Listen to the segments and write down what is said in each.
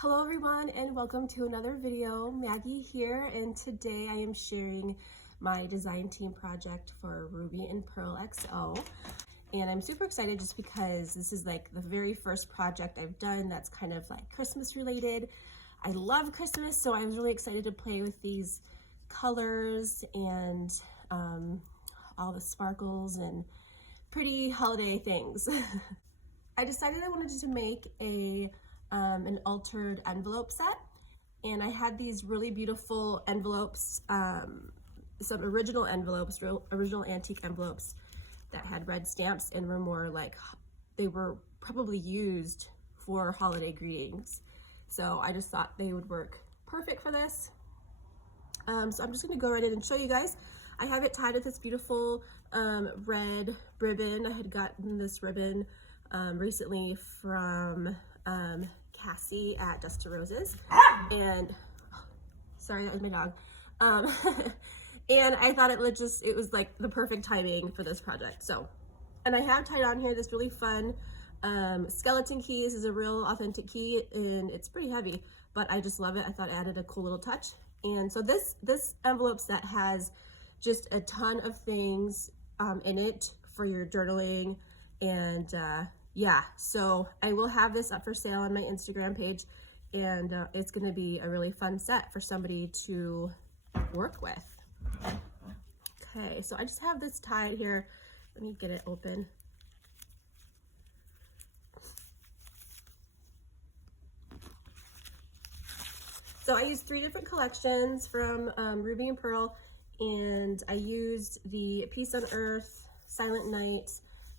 Hello everyone and welcome to another video. Maggie here, and today I am sharing my design team project for Ruby and Pearl XO. And I'm super excited just because this is like the very first project I've done that's kind of like Christmas related. I love Christmas, so I was really excited to play with these colors and all the sparkles and pretty holiday things. I decided I wanted to make an altered envelope set, and I had these really beautiful envelopes, some original envelopes, original antique envelopes that had red stamps and were more like, they were probably used for holiday greetings. So I just thought they would work perfect for this. So I'm just gonna go right in and show you guys. I have it tied with this beautiful red ribbon. I had gotten this ribbon recently from Cassie at Dust to Roses, and sorry, that was my dog. And I thought it was like the perfect timing for this project. So, and I have tied on here this really fun skeleton key. This is a real authentic key, and it's pretty heavy, but I just love it. I thought it added a cool little touch. And so this envelope set has just a ton of things in it for your journaling, and yeah, so I will have this up for sale on my Instagram page, and it's going to be a really fun set for somebody to work with. Okay, so I just have this tied here. Let me get it open. So I used 3 different collections from Ruby and Pearl, and I used the Peace on Earth, Silent Night,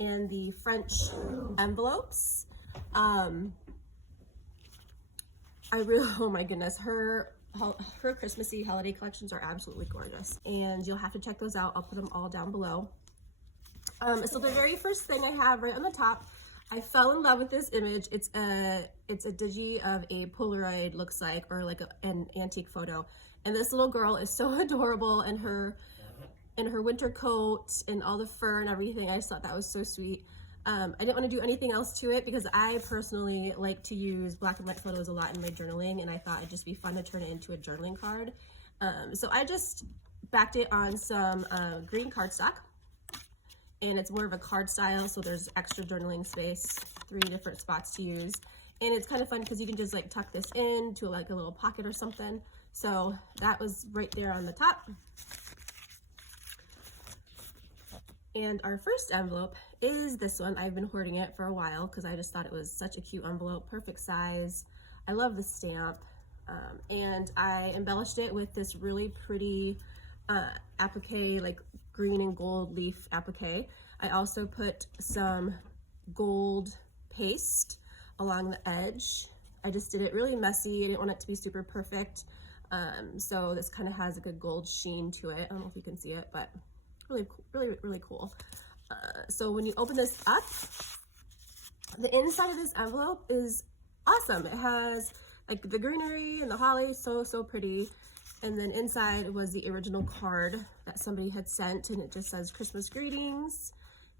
and the French envelopes. Oh my goodness, her Christmassy holiday collections are absolutely gorgeous, and you'll have to check those out. I'll put them all down below. So the very first thing I have right on the top, I fell in love with this image. It's a digi of a Polaroid, looks like, or like an antique photo, and this little girl is so adorable, and her winter coat and all the fur and everything. I just thought that was so sweet. I didn't want to do anything else to it because I personally like to use black and white photos a lot in my journaling, and I thought it'd just be fun to turn it into a journaling card. So I just backed it on some green cardstock, and it's more of a card style, so there's extra journaling space, 3 different spots to use. And it's kind of fun because you can just like tuck this into like a little pocket or something. So that was right there on the top. And our first envelope is this one. I've been hoarding it for a while because I just thought it was such a cute envelope, perfect size. I love the stamp. And I embellished it with this really pretty applique, like green and gold leaf applique. I also put some gold paste along the edge. I just did it really messy. I didn't want it to be super perfect. So this kind of has a good gold sheen to it. I don't know if you can see it, but really cool. So when you open this up, the inside of this envelope is awesome. It has like the greenery and the holly, so pretty. And then inside was the original card that somebody had sent, and it just says Christmas greetings,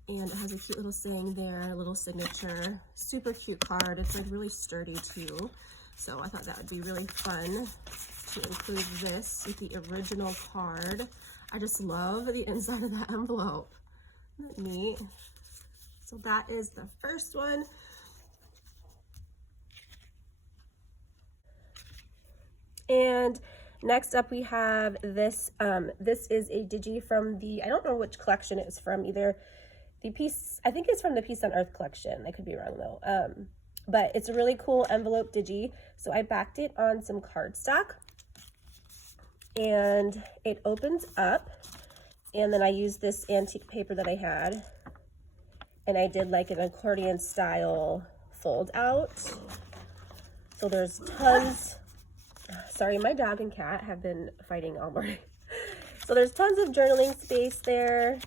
and it has a cute little saying there, a little signature. Super cute card. It's like really sturdy too, so I thought that would be really fun to include this with the original card. I just love the inside of that envelope. Isn't that neat? So that is the first one. And next up we have this. This is a digi from the, I don't know which collection it's from, either the Peace, I think it's from the Peace on Earth collection. I could be wrong though. But it's a really cool envelope digi. So I backed it on some cardstock, and it opens up, and then I used this antique paper that I had, and I did like an accordion style fold out. So there's tons, sorry, my dog and cat have been fighting all morning. So there's tons of journaling space there.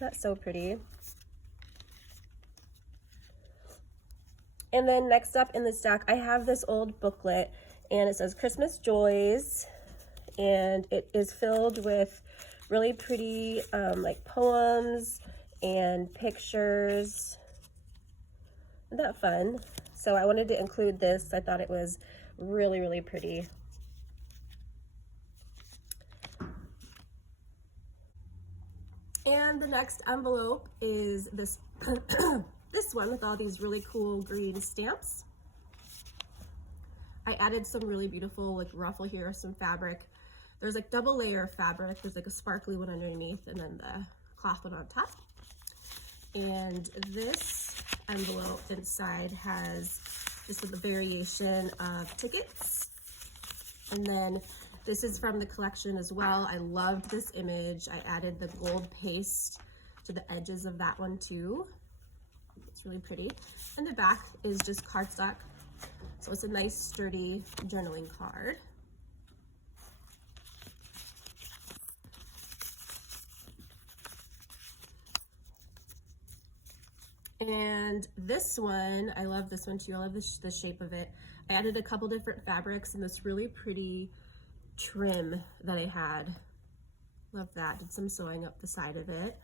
That's so pretty. And then next up in the stack, I have this old booklet, and it says Christmas Joys, and it is filled with really pretty like poems and pictures. Isn't that fun? so I wanted to include this. I thought it was really, really pretty. And the next envelope is this this one with all these really cool green stamps. I added some really beautiful like ruffle here, some fabric. There's like double layer of fabric. There's like a sparkly one underneath and then the cloth one on top. And this envelope inside has just a variation of tickets. And then this is from the collection as well. I loved this image. I added the gold paste to the edges of that one too. It's really pretty. And the back is just cardstock. So it's a nice sturdy journaling card. And this one, I love this one too. I love the shape of it. I added a couple different fabrics and this really pretty trim that I had. Love that. Did some sewing up the side of it.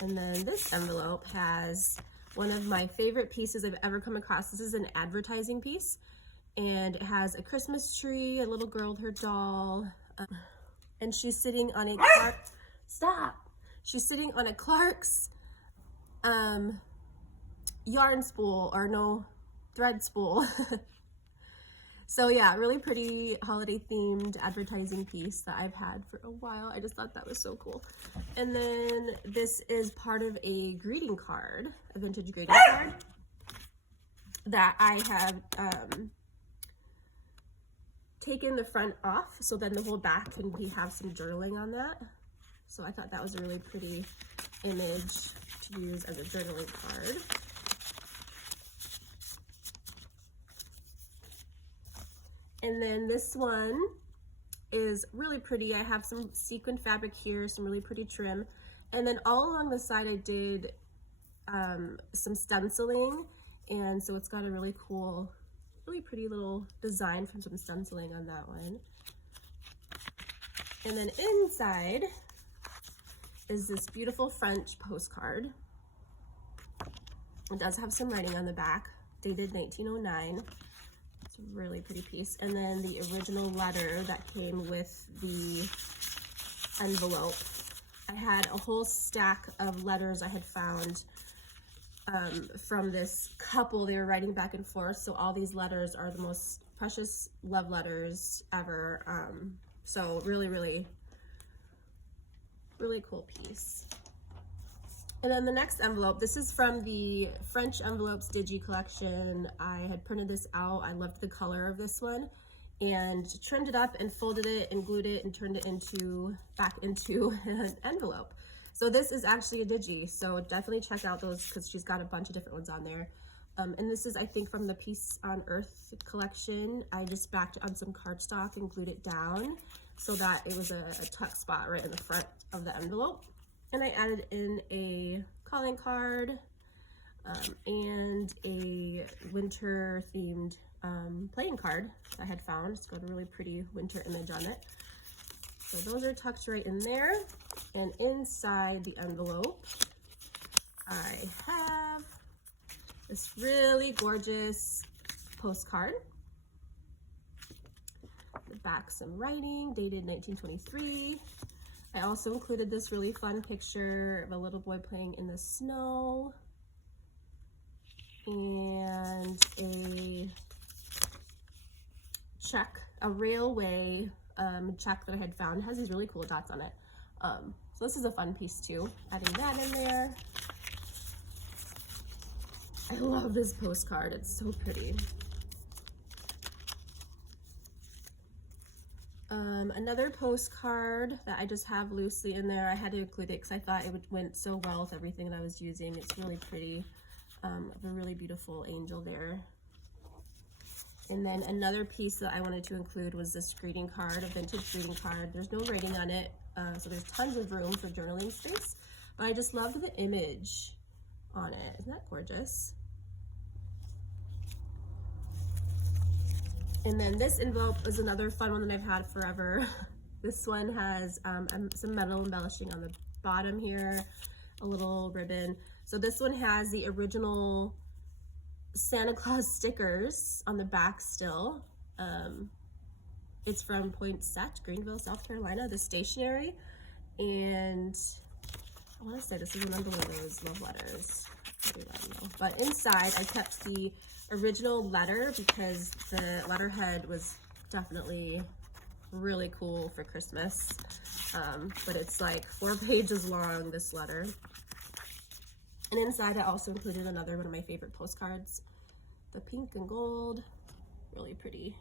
And then this envelope has one of my favorite pieces I've ever come across. This is an advertising piece and it has a Christmas tree, a little girl with her doll, and she's sitting on a She's sitting on a Clark's yarn spool, or no, thread spool. So yeah, really pretty holiday themed advertising piece that I've had for a while. I just thought that was so cool. And then this is part of a greeting card, a vintage greeting card that I have taken the front off, so then the whole back can have some journaling on that. So I thought that was a really pretty image to use as a journaling card. And then this one is really pretty. I have some sequin fabric here, some really pretty trim. And then all along the side I did some stenciling. And so it's got a really cool, really pretty little design from some stenciling on that one. And then inside is this beautiful French postcard. It does have some writing on the back, dated 1909. It's a really pretty piece. And then the original letter that came with the envelope. I had a whole stack of letters I had found from this couple. They were writing back and forth. So all these letters are the most precious love letters ever. So really, really, really cool piece. And then the next envelope, this is from the French Envelopes Digi collection. I had printed this out. I loved the color of this one and trimmed it up and folded it and glued it and turned it back into an envelope. So this is actually a Digi, so definitely check out those because she's got a bunch of different ones on there. And this is, I think, from the Peace on Earth collection. I just backed it on some cardstock and glued it down so that it was a tuck spot right in the front of the envelope. And I added in a calling card and a winter themed playing card that I had found. It's got a really pretty winter image on it. So those are tucked right in there. And inside the envelope, I have this really gorgeous postcard. The back, some writing, dated 1923. I also included this really fun picture of a little boy playing in the snow and a check, a railway check that I had found. It has these really cool dots on it. So this is a fun piece too, adding that in there. I love this postcard, it's so pretty. Another postcard that I just have loosely in there. I had to include it because I thought it went so well with everything that I was using. It's really pretty. A really beautiful angel there. And then another piece that I wanted to include was this greeting card, a vintage greeting card. There's no writing on it, so there's tons of room for journaling space. But I just loved the image on it. Isn't that gorgeous? And then this envelope is another fun one that I've had forever. This one has some metal embellishing on the bottom here, a little ribbon. So this one has the original Santa Claus stickers on the back still. It's from Poinsett, Greenville, South Carolina, the stationery. And I want to say this is another one of those love letters. Maybe I don't know. But inside, I kept the original letter because the letterhead was definitely really cool for Christmas. But it's like 4 pages long, this letter. And inside, I also included another one of my favorite postcards, the pink and gold, really pretty.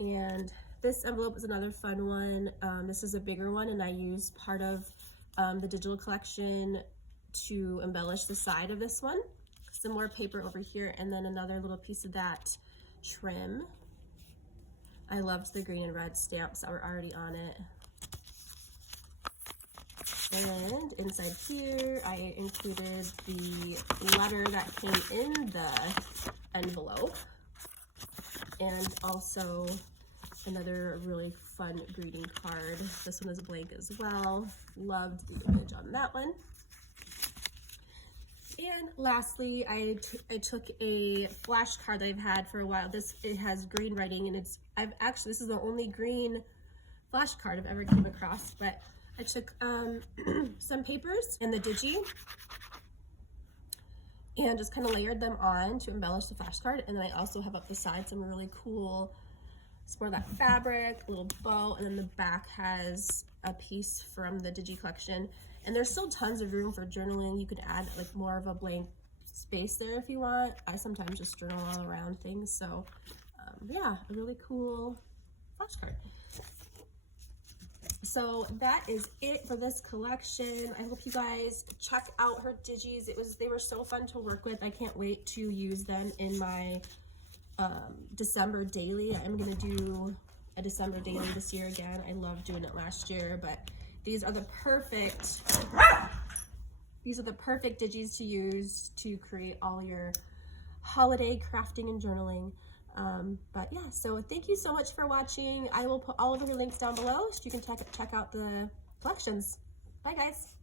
And this envelope is another fun one. This is a bigger one, and I used part of the digital collection to embellish the side of this one. Some more paper over here, and then another little piece of that trim. I loved the green and red stamps that were already on it. And inside here, I included the letter that came in the envelope, and also another really fun greeting card. This one is blank as well. Loved the image on that one. And lastly, I took a flashcard that I've had for a while. It has green writing, and this is the only green flashcard I've ever come across, but I took some papers and the digi and just kind of layered them on to embellish the flashcard. And then I also have up the side some really cool, it's more that fabric, a little bow, and then the back has a piece from the digi collection. And there's still tons of room for journaling. You could add like more of a blank space there if you want. I sometimes just journal all around things. So yeah, a really cool flashcard. So that is it for this collection. I hope you guys check out her digis. They were so fun to work with. I can't wait to use them in my December daily. I'm gonna do a December daily this year again. I loved doing it last year, but these are the perfect digis to use to create all your holiday crafting and journaling. But yeah, so thank you so much for watching. I will put all of her links down below so you can check out the collections. Bye guys.